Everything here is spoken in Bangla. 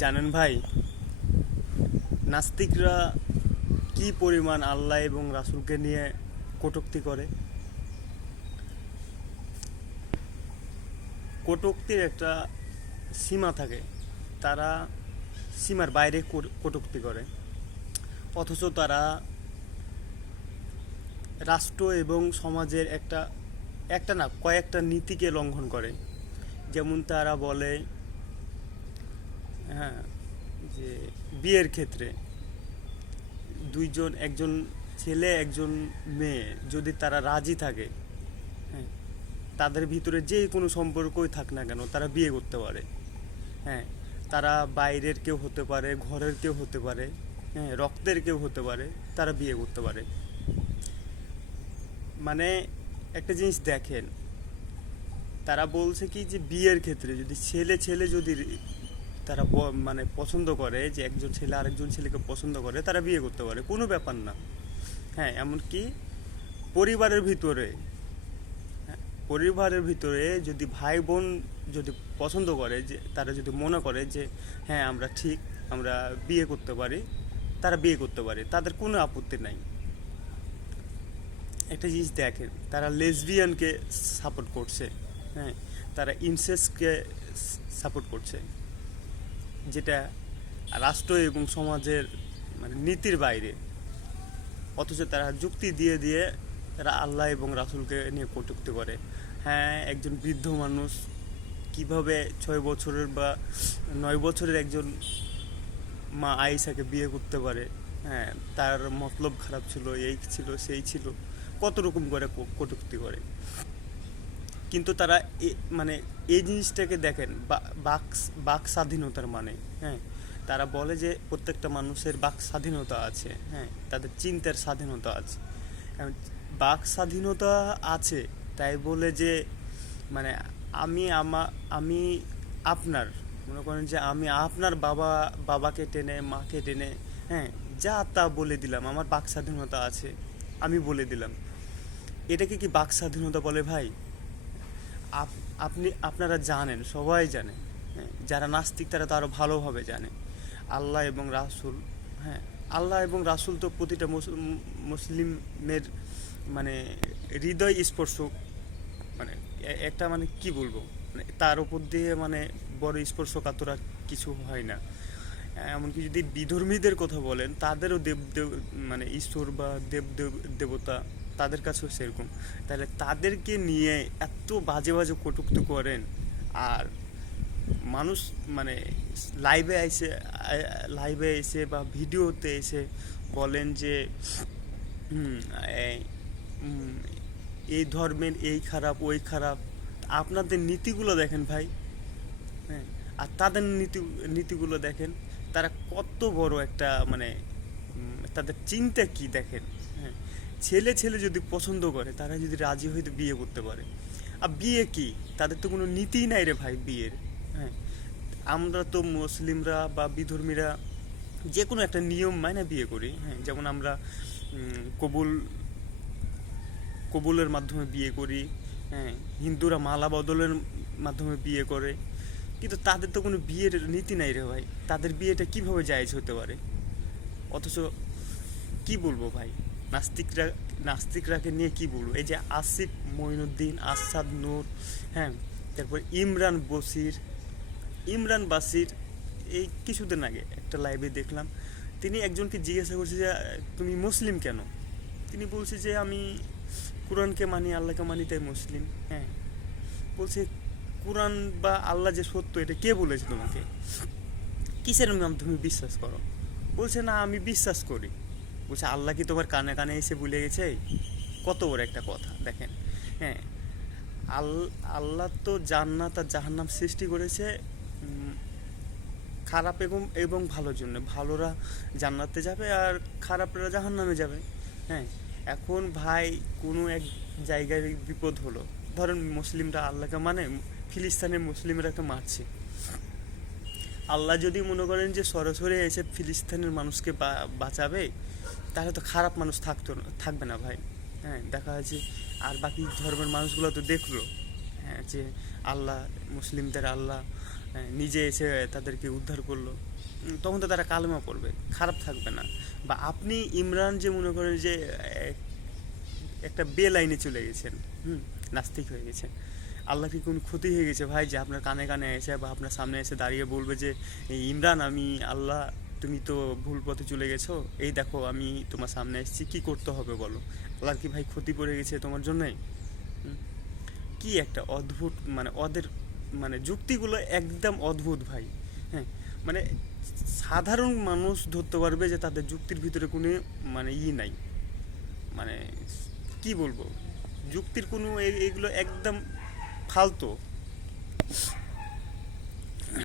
জানেন ভাই, নাস্তিকরা কি পরিমাণ আল্লাহ এবং রাসূলকে নিয়ে কটূক্তি করে। কটূক্তির একটা সীমা থাকে, তারা সীমার বাইরে কটূক্তি করে, অথচ তারা রাষ্ট্র এবং সমাজের একটা একটা না কয়েকটা নীতিকে লঙ্ঘন করে। যেমন তারা বলে, হ্যাঁ, যে বিয়ের ক্ষেত্রে একজন ছেলে একজন মেয়ে যদি তারা রাজি থাকে, হ্যাঁ, তাদের ভিতরে যে কোনো সম্পর্কই থাক না কেন তারা বিয়ে করতে পারে। হ্যাঁ, তারা বাইরের কেউ হতে পারে, ঘরের কেউ হতে পারে, হ্যাঁ, রক্তের কেউ হতে পারে, তারা বিয়ে করতে পারে। মানে একটা জিনিস দেখেন, তারা বলছে কি যে বিয়ের ক্ষেত্রে যদি ছেলে ছেলে যদি তারা মানে পছন্দ করে, যে একজন ছেলে আরেকজন ছেলেকে পছন্দ করে, তারা বিয়ে করতে পারে, কোনো ব্যাপার না। হ্যাঁ, এমনকি পরিবারের ভিতরে, হ্যাঁ, পরিবারের ভিতরে যদি ভাই বোন যদি পছন্দ করে, যে তারা যদি মনে করে যে হ্যাঁ আমরা ঠিক, আমরা বিয়ে করতে পারি, তারা বিয়ে করতে পারে, তাদের কোনো আপত্তি নাই। একটা জিনিস দেখেন, তারা লেসবিয়ানকে সাপোর্ট করছে, হ্যাঁ, তারা ইনসেস্টকে সাপোর্ট করছে, যেটা রাষ্ট্র এবং সমাজের মানে নীতির বাইরে। অথচ তারা যুক্তি দিয়ে দিয়ে তারা আল্লাহ এবং রাসূলকে নিয়ে কটূক্তি করে। হ্যাঁ, একজন বৃদ্ধ মানুষ কিভাবে 6 বছরের বা 9 বছরের একজন মা আয়েশাকে বিয়ে করতে পারে, হ্যাঁ, তার মতলব খারাপ ছিল, এই ছিল সেই ছিল, কত রকম করে কটূক্তি করে। কিন্তু তারা মানে এই জিনিসটাকে দেখেন, বাক বাক স্বাধীনতার মানে, হ্যাঁ, তারা বলে যে প্রত্যেকটা মানুষের বাক স্বাধীনতা আছে, হ্যাঁ, তাদের চিন্তার স্বাধীনতা আছে। এখন বাক স্বাধীনতা আছে তাই বলে যে মানে আমি আপনার, মনে করেন যে আমি আপনার বাবাকে টেনে মাকে টেনে, হ্যাঁ, যা তা বলে দিলাম, আমার বাক স্বাধীনতা আছে, আমি বলে দিলাম, এটাকে কি বাক স্বাধীনতা বলে ভাই? আপনারা জানেন, সবাই জানে, হ্যাঁ, যারা নাস্তিক তারা তো আরো ভালোভাবে জানে, আল্লাহ এবং রাসূল, হ্যাঁ, আল্লাহ এবং রাসূল তো প্রতিটা মুসলিমের মানে হৃদয় স্পর্শ, মানে একটা মানে কি বলবো, মানে তার উপর দিয়ে মানে বড় স্পর্শকাতর আর কিছু হয় না। এমনকি যদি বিধর্মীদের কথা বলেন, তাদেরও দেব মানে ঈশ্বর বা দেবতা তাদের কাছেও সেরকম। তাহলে তাদেরকে নিয়ে এত বাজে বাজে কটূক্তি করেন, আর মানুষ মানে লাইভে এসে বা ভিডিওতে এসে বলেন যে হুম, এই হুম, এই ধর্মের এই খারাপ ওই খারাপ। আপনাদের নীতিগুলো দেখেন ভাই, হ্যাঁ, আর তাদের নীতিগুলো দেখেন, তারা কত বড় একটা মানে তাদের চিন্তা কি দেখেন। হ্যাঁ, ছেলে ছেলে যদি পছন্দ করে, তারা যদি রাজি হইতে বিয়ে করতে পারে। আর বিয়ে কি, তাদের তো কোনো নীতিই নাই রে ভাই বিয়ের। হ্যাঁ, আমরা তো মুসলিমরা বা বিধর্মীরা যে কোনো একটা নিয়ম মাইনে বিয়ে করি, হ্যাঁ, যেমন আমরা কবুল কবুলের মাধ্যমে বিয়ে করি, হ্যাঁ, হিন্দুরা মালা বদলের মাধ্যমে বিয়ে করে। কিন্তু তাদের তো কোনো বিয়ের নীতি নাই রে ভাই, তাদের বিয়েটা কিভাবে জায়েজ হতে পারে? অথচ কি বলবো ভাই, নাস্তিকরা নাস্তিকরাকে নিয়ে কি বলবো, এই যে আসিফ মঈনুদ্দিন, আসাদ নূর, হ্যাঁ, তারপর ইমরান বাসির, এই কিছুদিন আগে একটা লাইভে দেখলাম, তিনি একজনকে জিজ্ঞাসা করছে যে তুমি মুসলিম কেন? তিনি বলছে যে আমি কোরআনকে মানি, আল্লাহকে মানি, তাই মুসলিম। হ্যাঁ, বলছে কোরআন বা আল্লাহ যে সত্য এটা কে বলেছে তোমাকে? কিসের মাধ্যমে বিশ্বাস করো? বলছে না আমি বিশ্বাস করি। বলছে আল্লাহ কি তোমার কানে কানে এসে ভুলে গেছে? কত বড় একটা কথা দেখেন। হ্যাঁ, আল্লাহ তো জান্নাত আর জাহান্নাম সৃষ্টি করেছে খারাপ এবং এবং ভালোর জন্য। ভালোরা জান্নাতে যাবে আর খারাপরা জাহান্নামে যাবে। হ্যাঁ, এখন ভাই কোনো এক জায়গায় বিপদ হলো, ধরেন মুসলিমরা আল্লাহকে মানে, ফিলিস্তিনের মুসলিমরাকে মারছে, আল্লাহ যদি মনে করেন যে সরাসরি এসে ফিলিস্তিনের মানুষকে বাঁচাবে, তাহলে তো খারাপ মানুষ থাকবে না ভাই। হ্যাঁ, দেখা যাচ্ছে আর বাকি ধর্মের মানুষগুলো তো দেখলো, হ্যাঁ, যে আল্লাহ মুসলিমদের আল্লাহ নিজে এসে তাদেরকে উদ্ধার করলো। তখন তো তারা কালেমা পড়বে, খারাপ থাকবে না। বা আপনি ইমরান যে মনে করেন যে একটা লাইনে চলে গেছেন, নাস্তিক হয়ে গেছেন, আল্লাহ কি কোনো ক্ষতি হয়ে গেছে ভাই যে আপনার কানে কানে এসে বা আপনার সামনে এসে দাঁড়িয়ে বলবে যে এই ইমরান আমি আল্লাহ, তুমি তো ভুল পথে চলে গেছো, এই দেখো আমি তোমার সামনে এসেছি, কি করতে হবে বলো? আল্লাহর কি ভাই ক্ষতি পড়ে গেছে তোমার জন্যই? হুম? কি একটা অদ্ভুত, মানে ওদের মানে যুক্তিগুলো একদম অদ্ভুত ভাই। হ্যাঁ, মানে সাধারণ মানুষ ধরতে পারবে যে তাদের যুক্তির ভিতরে কোনো মানে নাই, মানে কি বলবো, যুক্তির কোনো এগুলো একদম ফালতু।